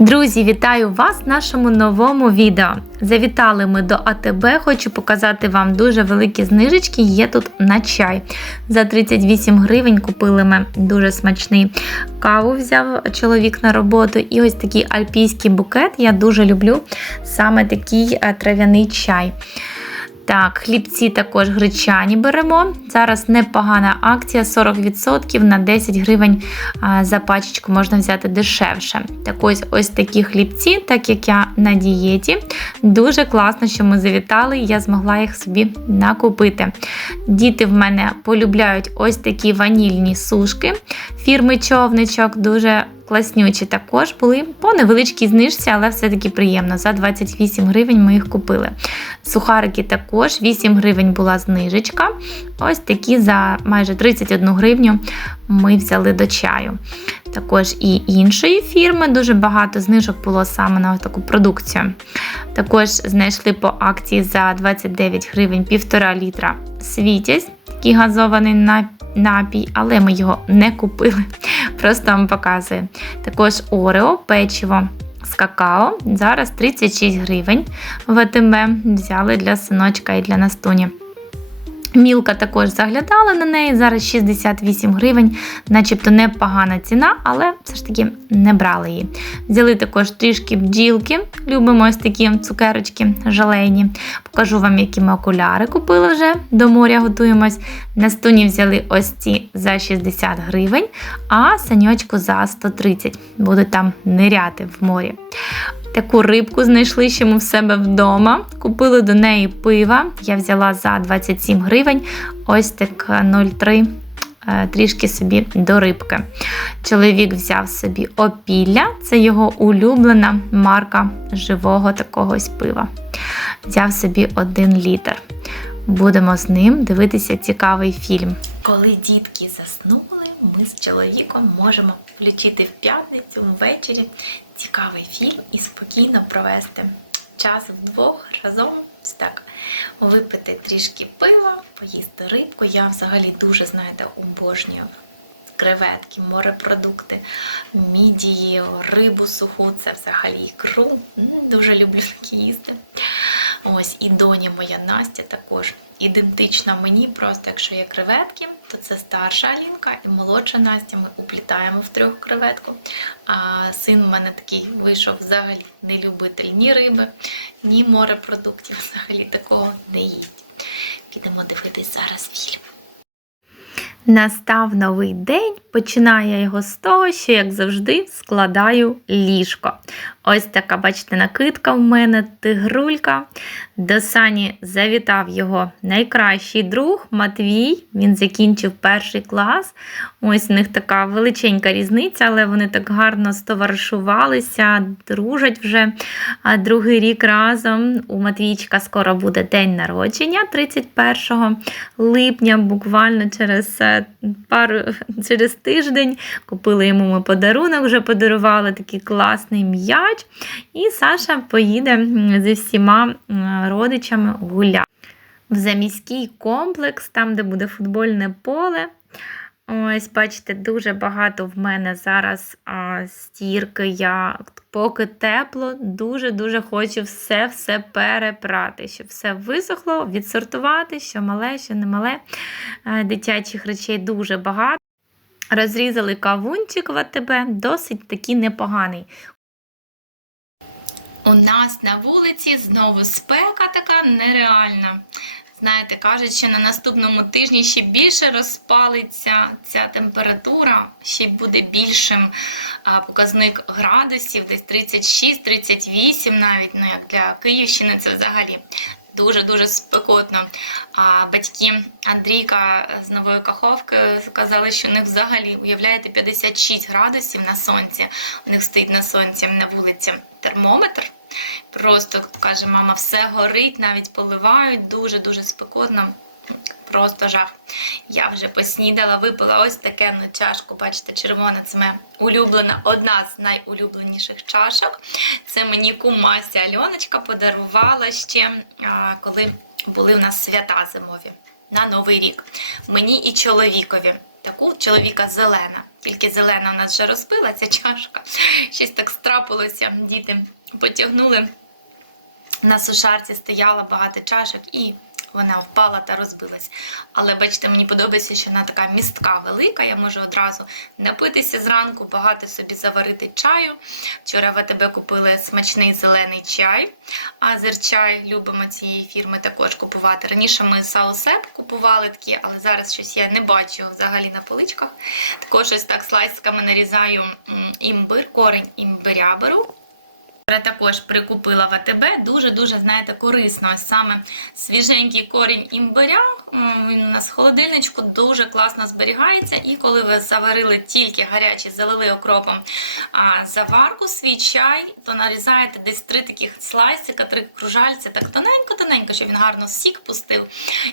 Друзі, вітаю вас в нашому новому відео. Завітали ми до АТБ. Хочу показати вам дуже великі знижечки. Є тут на чай. За 38 гривень купили ми дуже смачний каву. Взяв чоловік на роботу. І ось такий альпійський букет. Я дуже люблю саме такий е, трав'яний чай. Так, хлібці також гречані беремо. Зараз непогана акція 40% на 10 гривень за пачечку можна взяти дешевше. Так ось ось такі хлібці, так як я на дієті. Дуже класно, що ми завітали, і я змогла їх собі накупити. Діти в мене полюбляють ось такі ванільні сушки фірми човничок. Дуже класнючі також були по невеличкій знижці, але все-таки приємно. За 28 гривень ми їх купили. Сухарики також 8 гривень була знижечка. Ось такі за майже 31 гривню ми взяли до чаю. Також і іншої фірми дуже багато знижок було саме на таку продукцію. Також знайшли по акції за 29 гривень 1,5 літра світязь, такий газований напій, але ми його не купили. Просто вам показую. Також Орео, печиво з какао. Зараз 36 гривень в АТБ взяли для синочка і для Настуні. Мілка також заглядала на неї, зараз 68 гривень, начебто непогана ціна, але все ж таки не брали її. Взяли також трішки бджілки, любимо ось такі цукерочки жалейні. Покажу вам, які ми окуляри купили вже, до моря готуємось. На стуні взяли ось ці за 60 гривень, а саньочку за 130. Буду там ниряти в морі. Таку рибку знайшли ще ми в себе вдома. Купили до неї пива. Я взяла за 27 гривень. Ось так 0,3 е, трішки собі до рибки. Чоловік взяв собі опілля, це його улюблена марка живого такого ось пива. Взяв собі один літр. Будемо з ним дивитися цікавий фільм. Коли дітки заснули, ми з чоловіком можемо включити в п'ятницю ввечері цікавий фільм і спокійно провести час вдвох разом. Так випити трішки пива, поїсти рибку. Я взагалі дуже, знаєте, обожнюю креветки, морепродукти, мідії, рибу суху, це взагалі ікру. Дуже люблю такі їсти. Ось і доня моя Настя також ідентична мені, просто якщо є креветки, то це старша Алінка і молодша Настя. Ми уплітаємо в трьох креветку. А син в мене такий вийшов взагалі не любитель ні риби, ні морепродуктів. Взагалі такого не їсть. Підемо дивитись зараз фільм. Настав новий день, починаю його з того, що, як завжди, складаю ліжко. Ось така, бачите, накидка в мене, тигрулька. До Сані завітав його найкращий друг Матвій. Він закінчив перший клас. Ось у них така величенька різниця, але вони так гарно стоваришувалися, дружать вже другий рік разом. У Матвійчика скоро буде день народження 31 липня, буквально через е, пару через тиждень. Купили йому ми подарунок, вже подарували такий класний м'яч. І Саша поїде зі всіма родичами гуляти. В заміський комплекс, там, де буде футбольне поле. Ось, бачите, дуже багато в мене зараз а, стірки. Я поки тепло, дуже-дуже хочу все-все перепрати, щоб все висохло, відсортувати, що мале, що не мале. Дитячих речей дуже багато. Розрізали кавунчик в АТБ, досить такий непоганий. У нас на вулиці знову спека така нереальна. Знаєте, кажуть, що на наступному тижні ще більше розпалиться ця температура, ще буде більшим показник градусів, десь 36-38 навіть, ну як для Київщини це взагалі дуже-дуже спекотно. А батьки Андрійка з нової каховки сказали, що у них взагалі, уявляєте, 56 градусів на сонці. У них стоїть на сонці на вулиці термометр. Просто каже, мама, все горить, навіть поливають, дуже-дуже спекотно. Просто жах. Я вже поснідала, випила ось таке ну, чашку. Бачите, червона це моя улюблена, одна з найулюбленіших чашок. Це мені кумася Альоночка подарувала ще, коли були у нас свята зимові на Новий рік. Мені і чоловікові. таку чоловіка зелена. Тільки зелена у нас вже розбила ця чашка. Щось так страпилося. Діти потягнули. На сушарці стояло багато чашок і вона впала та розбилась. Але бачите, мені подобається, що вона така містка велика. Я можу одразу напитися зранку, багато собі заварити чаю. Вчора в АТБ купили смачний зелений чай. Азерчай любимо цієї фірми також купувати. Раніше ми Саусеп купували такі, але зараз щось я не бачу взагалі на поличках. Також ось так слайсками нарізаю імбир, корень імбиря беру. Я також прикупила в АТБ. Дуже-дуже, знаєте, корисно. Ось саме свіженький корінь імбиря. Він у нас в холодильничку дуже класно зберігається. І коли ви заварили тільки гарячий, залили окропом заварку, свій чай, то нарізаєте десь три таких слайсика, три кружальця, так тоненько-тоненько, щоб він гарно сік пустив.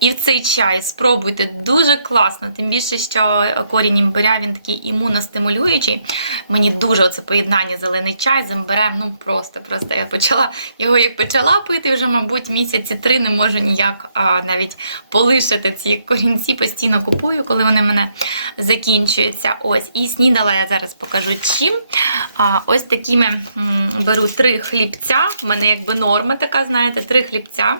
І в цей чай спробуйте дуже класно. Тим більше, що корінь імбиря він такий імуностимулюючий. Мені дуже оце поєднання зелений чай з імбирем. Ну просто, просто я почала його як почала пити, вже, мабуть, місяці три не можу ніяк а, навіть полишити ці корінці. Постійно купую, коли вони в мене закінчуються. Ось і снідала я зараз покажу чим. А, ось такими м, беру три хлібця. У мене якби норма така, знаєте, три хлібця.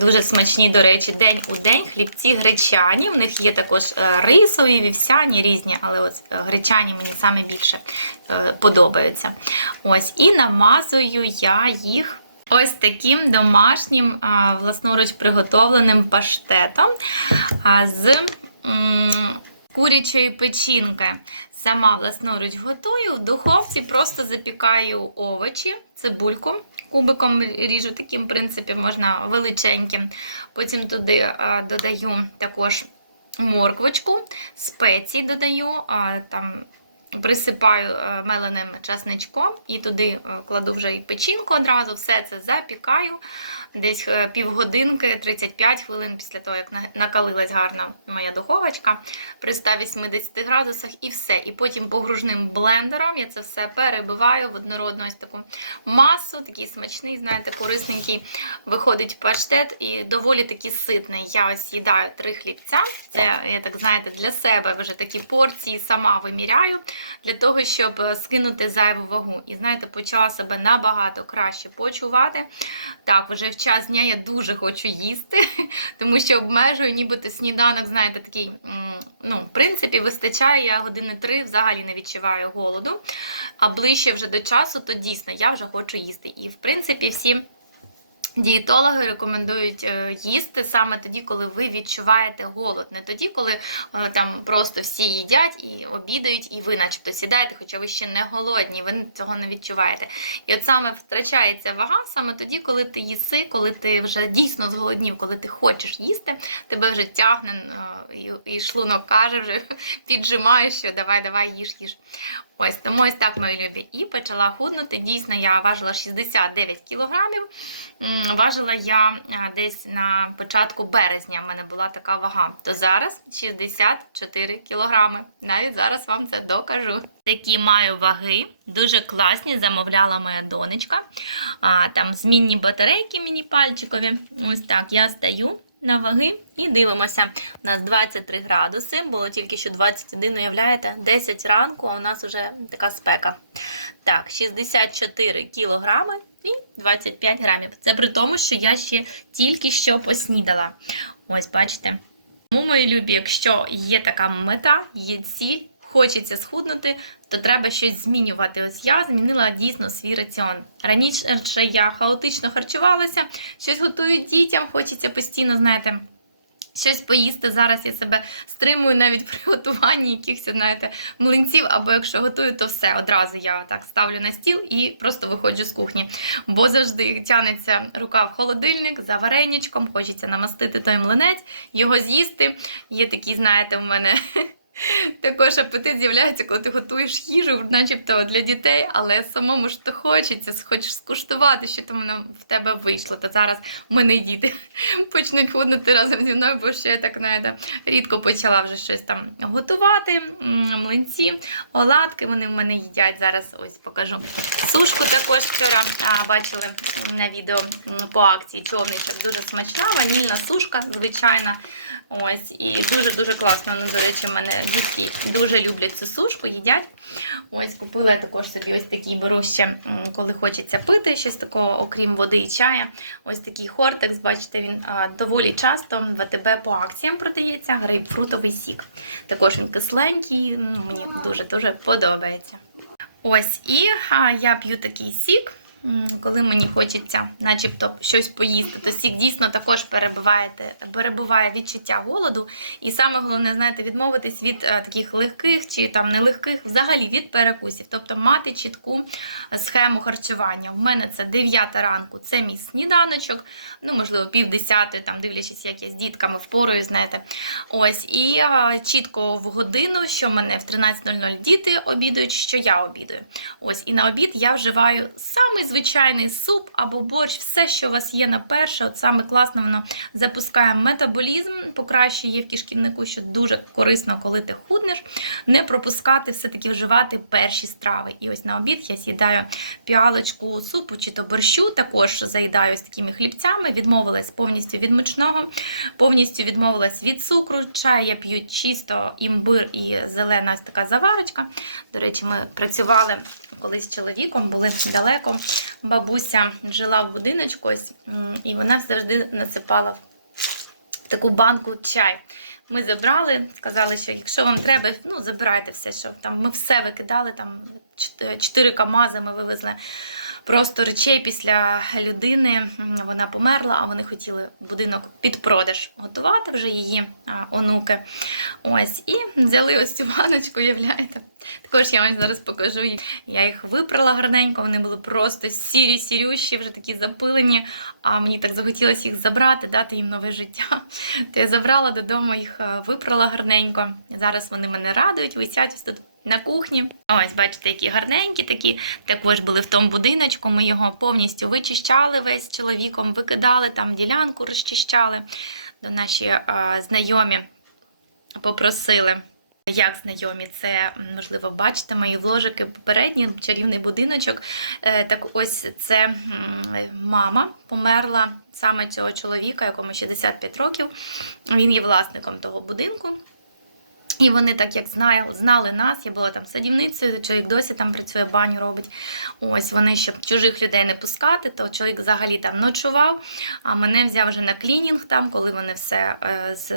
Дуже смачні, до речі, день у день хлібці гречані. У них є також е, рисові, вівсяні різні, але ось е, гречані мені саме більше е, подобаються. Ось і намазую я їх. Ось таким домашнім власноруч приготовленим паштетом з курячої печінки. Сама власноруч готую. В духовці просто запікаю овочі, цибульку. Кубиком ріжу таким принципі, можна величеньким. Потім туди додаю також морквочку, спеції додаю, там присипаю е, меленим часничком і туди е, кладу вже і печінку одразу, все це запікаю. Десь е, півгодинки, 35 хвилин після того, як на- накалилась гарно моя духовочка при 180 градусах і все. І потім погружним блендером я це все перебиваю в однородну ось таку масу, такий смачний, знаєте, корисненький виходить паштет і доволі таки ситний. Я ось їдаю три хлібця. Це я так знаєте для себе вже такі порції сама виміряю для того, щоб е, скинути зайву вагу. І знаєте, почала себе набагато краще почувати. Так, вже в час дня я дуже хочу їсти, тому що обмежую, нібито сніданок, знаєте, такий. Ну, в принципі, вистачає я години три, взагалі не відчуваю голоду. А ближче вже до часу, то дійсно я вже хочу їсти. І в принципі, всі Дієтологи рекомендують е, їсти саме тоді, коли ви відчуваєте голод, не тоді, коли е, там просто всі їдять і обідають, і ви, начебто, сідаєте, хоча ви ще не голодні, ви цього не відчуваєте. І от саме втрачається вага саме тоді, коли ти їси, коли ти вже дійсно зголоднів, коли ти хочеш їсти, тебе вже тягне е, і, шлунок каже, вже піджимає, що давай, давай, їж, їж. Ось тому ось так мої любі. І почала худнути. Дійсно, я важила 69 кілограмів. Важила я десь на початку березня. в мене була така вага. То зараз 64 кілограми. Навіть зараз вам це докажу. Такі маю ваги, дуже класні. Замовляла моя донечка. А, там змінні батарейки міні-пальчикові. Ось так я стаю на ваги і дивимося. У нас 23 градуси, було тільки що 21, уявляєте, 10 ранку, а у нас вже така спека. Так, 64 кілограми і 25 грамів. Це при тому, що я ще тільки що поснідала. Ось, бачите. Тому, мої любі, якщо є така мета, є ціль, хочеться схуднути, то треба щось змінювати. Ось я змінила дійсно свій раціон. Раніше я хаотично харчувалася, щось готую дітям, хочеться постійно, знаєте. Щось поїсти зараз я себе стримую навіть при готуванні якихось, знаєте, млинців, або якщо готую, то все одразу я так ставлю на стіл і просто виходжу з кухні. Бо завжди тянеться рука в холодильник за вареничком, хочеться намастити той млинець, його з'їсти. Є такі, знаєте, в мене також апетит з'являється, коли ти готуєш їжу, начебто для дітей, але самому ж то хочеться, хочеш скуштувати, що там в тебе вийшло. То зараз в мене діти почнуть ходити разом зі мною, бо ще я так знаєте, рідко почала вже щось там готувати. Млинці, оладки вони в мене їдять. Зараз ось покажу. Сушку також вчора а, бачили на відео по акції човничок. Дуже смачна, ванільна сушка, звичайна. Ось, і дуже-дуже класно. Ну, до речі, в мене дітки дуже люблять цю сушку, їдять. Ось купила я також собі ось такий беру ще, коли хочеться пити, щось такого, окрім води і чая. Ось такий хортекс, бачите, він а, доволі часто в АТБ по акціям продається, грейпфрутовий сік. Також він кисленький, ну, мені дуже-дуже подобається. Ось, і а, я п'ю такий сік. Коли мені хочеться, начебто, щось поїсти, то сік дійсно також перебиває, перебуває відчуття голоду. І саме головне, знаєте, відмовитись від е, таких легких чи там нелегких, взагалі від перекусів, тобто мати чітку схему харчування. У мене це 9 ранку, це мій сніданочок, ну можливо, пів десятої, там дивлячись, як я з дітками впорою, знаєте. Ось і а, чітко в годину, що мене в 13.00 діти обідають, що я обідаю. Ось і на обід я вживаю самий звичайний суп або борщ, все, що у вас є на перше. От саме класно воно запускає метаболізм, покращує в кишківнику, що дуже корисно, коли ти худнеш. Не пропускати, все-таки вживати перші страви. І ось на обід я з'їдаю піалочку супу чи то борщу, також заїдаю з такими хлібцями, відмовилась повністю від мучного, повністю відмовилась від цукру. Чай я п'ю чисто імбир і зелена така заварочка. До речі, ми працювали колись з чоловіком, були далеко. Бабуся жила в будиночку, і вона завжди насипала в таку банку чай. Ми забрали, сказали, що якщо вам треба, ну забирайте все, що там ми все викидали, там чотири камази ми вивезли просто речей після людини. Вона померла, а вони хотіли будинок під продаж готувати вже її онуки. Ось, і взяли ось цю баночку, уявляєте. Також я вам зараз покажу. Я їх випрала гарненько, вони були просто сірі, сірющі, вже такі запилені. А мені так захотілося їх забрати, дати їм нове життя. То я забрала додому, їх випрала гарненько. Зараз вони мене радують, висять ось тут. На кухні. Ось, бачите, які гарненькі, такі також були в тому будиночку. Ми його повністю вичищали весь чоловіком, викидали там ділянку, розчищали. До наші е, знайомі попросили. Як знайомі, це можливо бачите мої вложики попередній чарівний будиночок. Е, Так ось це мама померла саме цього чоловіка, якому 65 років. Він є власником того будинку. І вони, так як знали, знали нас, я була там садівницею, чоловік досі там працює, баню робить. Ось вони, щоб чужих людей не пускати, то чоловік взагалі там ночував, а мене взяв вже на клінінг там, коли вони все е, з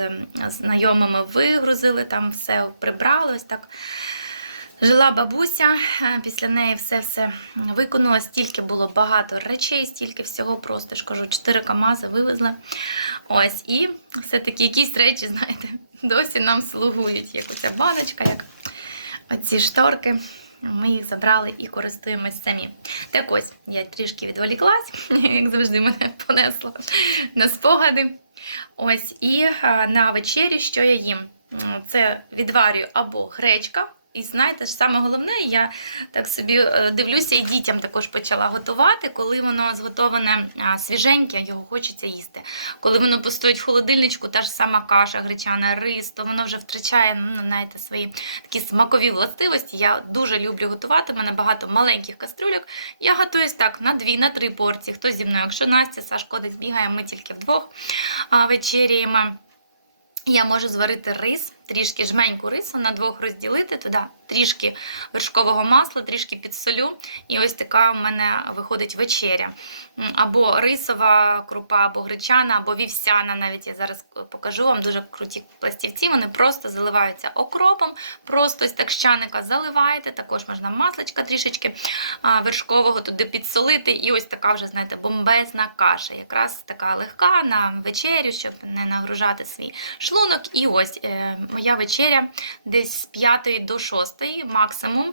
знайомими вигрузили, там все прибрали, ось так. Жила бабуся, е, після неї все-все виконала, стільки було багато речей, стільки всього просто ж кажу, 4 КАМАЗи вивезли. Ось, і все-таки якісь речі, знаєте, досі нам слугують, як оця баночка, як оці шторки. Ми їх забрали і користуємось самі. Так ось, я трішки відволіклась, як завжди мене понесло на спогади. Ось, і е, на вечері, що я їм? Це відварюю або гречка. І знаєте, ж саме головне, я так собі е, дивлюся, і дітям також почала готувати, коли воно зготоване свіженьке, його хочеться їсти. Коли воно постоїть в холодильничку, та ж сама каша, гречана, рис, то воно вже втрачає ну, знаєте, свої такі смакові властивості. Я дуже люблю готувати. У мене багато маленьких кастрюльок. Я готуюсь так на дві, на три порції. Хто зі мною? Якщо Настя, Сашко десь бігає, ми тільки вдвох вечеряємо. Я можу зварити рис, трішки жменьку рису на двох розділити туди, трішки вершкового масла, трішки підсолю. І ось така в мене виходить вечеря. Або рисова крупа, або гречана, або вівсяна. Навіть я зараз покажу вам дуже круті пластівці. Вони просто заливаються окропом, просто ось так з чаника заливаєте. Також можна масличка трішечки вершкового туди підсолити. І ось така вже, знаєте, бомбезна каша. Якраз така легка на вечерю, щоб не нагружати свій шлунок. І ось е, моя вечеря десь з 5 до 6 максимум.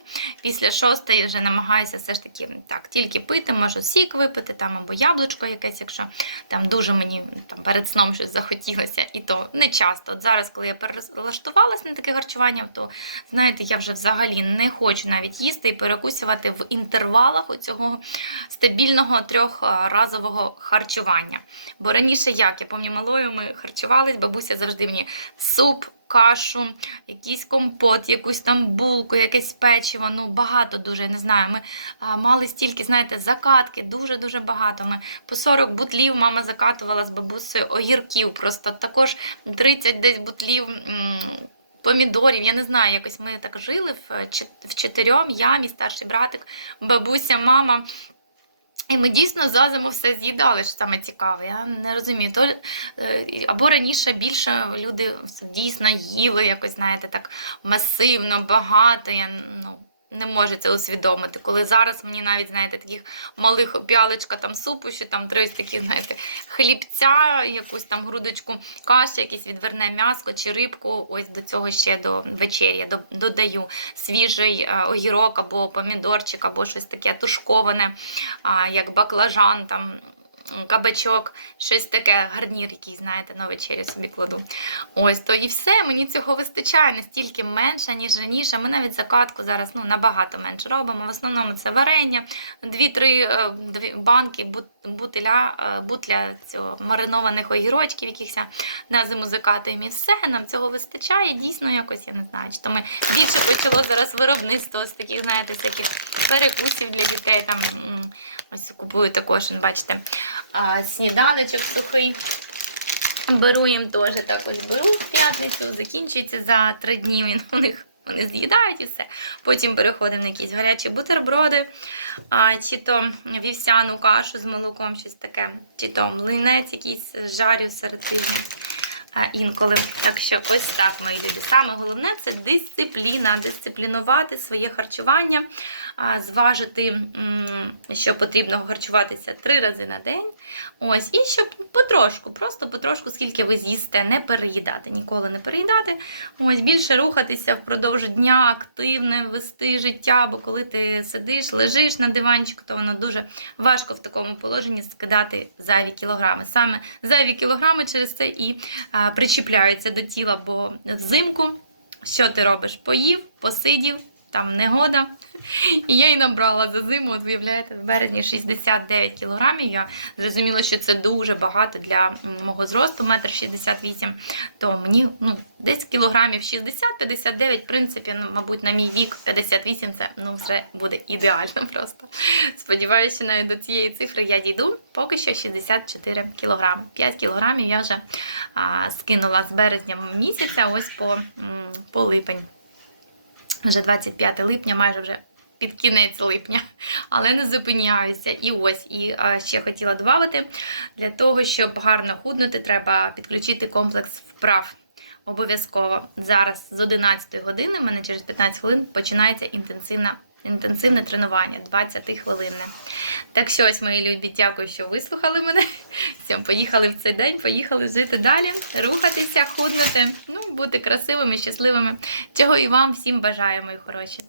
Після 6 вже намагаюся все ж таки так, тільки пити, можу сік випити, там або яблучко якесь, якщо там дуже мені там, перед сном щось захотілося. І то не часто. От зараз, коли я перелаштувалася на таке харчування, то знаєте, я вже взагалі не хочу навіть їсти і перекусувати в інтервалах оцього стабільного трьохразового харчування. Бо раніше як, я пам'ятаю, малою ми харчувались, бабуся завжди мені суп, кашу, якийсь компот, якусь там булку, якесь печиво. Ну, багато дуже, не знаю. Ми а, мали стільки, знаєте, закатки, дуже-дуже багато. Ми по 40 бутлів мама закатувала з бабусею огірків. Просто також 30 десь бутлів. Помідорів, я не знаю, якось ми так жили в чотирьом, я, мій старший братик, бабуся, мама. І ми дійсно за зиму все з'їдали, що саме цікаве. Я не розумію. То, е, або раніше більше люди дійсно їли якось, знаєте, так масивно, багато. Я ну, не можу це усвідомити. Коли зараз мені навіть, знаєте, таких малих п'ялечка там супу, що там три такі, знаєте, хлібця, якусь там грудочку каші, якесь відверне м'ясо чи рибку. Ось до цього ще до вечері я додаю свіжий е, огірок або помідорчик, або щось таке тушковане, як баклажан там. Кабачок, щось таке, гарнір, який, знаєте, на вечерю собі кладу. Ось то і все, мені цього вистачає настільки менше, ніж раніше. Ми навіть закатку зараз ну, набагато менше робимо. В основному це варення, дві-три е, дві банки бут- бутиля, е, бутля цього маринованих огірочків, якихось на зиму закатуємо. І все, нам цього вистачає. Дійсно, якось я не знаю. Чи то ми більше почало зараз виробництво з таких, знаєте, всяких перекусів для дітей. Там ось купую також, бачите, сніданочок сухий. Беру їм теж також беру в п'ятницю, закінчується за три дні. Він у них вони з'їдають і все. Потім переходимо на якісь гарячі бутерброди, а, чи то вівсяну кашу з молоком, щось таке, чи то млинець якийсь жарю серед тижня. Інколи. Так що ось так, мої любі. Саме головне це дисципліна, дисциплінувати своє харчування, зважити, що потрібно харчуватися три рази на день. Ось, і щоб потрошку, просто потрошку, скільки ви з'їсте, не переїдати, ніколи не переїдати. Ось більше рухатися впродовж дня, активно вести життя, бо коли ти сидиш, лежиш на диванчику, то воно дуже важко в такому положенні скидати зайві кілограми. Саме зайві кілограми через це і причіпляються до тіла, бо взимку що ти робиш? Поїв, посидів, там негода. І я і набрала за зиму, от виявляєте, в березні 69 кілограмів. Я зрозуміла, що це дуже багато для мого зросту, метр 68, то мені ну, десь кілограмів 60-59, в принципі, ну, мабуть, на мій вік 58 це ну, вже буде ідеально просто. Сподіваюся, навіть до цієї цифри я дійду. Поки що 64 кілограми. 5 кілограмів я вже а, скинула з березня місяця, ось по, по липень. Вже 25 липня, майже вже під кінець липня, але не зупиняюся. І ось, і ще хотіла додати, для того, щоб гарно худнути, треба підключити комплекс вправ. Обов'язково зараз з 11 години, в мене через 15 хвилин починається інтенсивна, інтенсивне тренування, 20 хвилинне. Так що ось, мої любі, дякую, що вислухали мене. Все, поїхали в цей день, поїхали жити далі, рухатися, худнути, ну, бути красивими, щасливими. Чого і вам всім бажаю, мої хороші.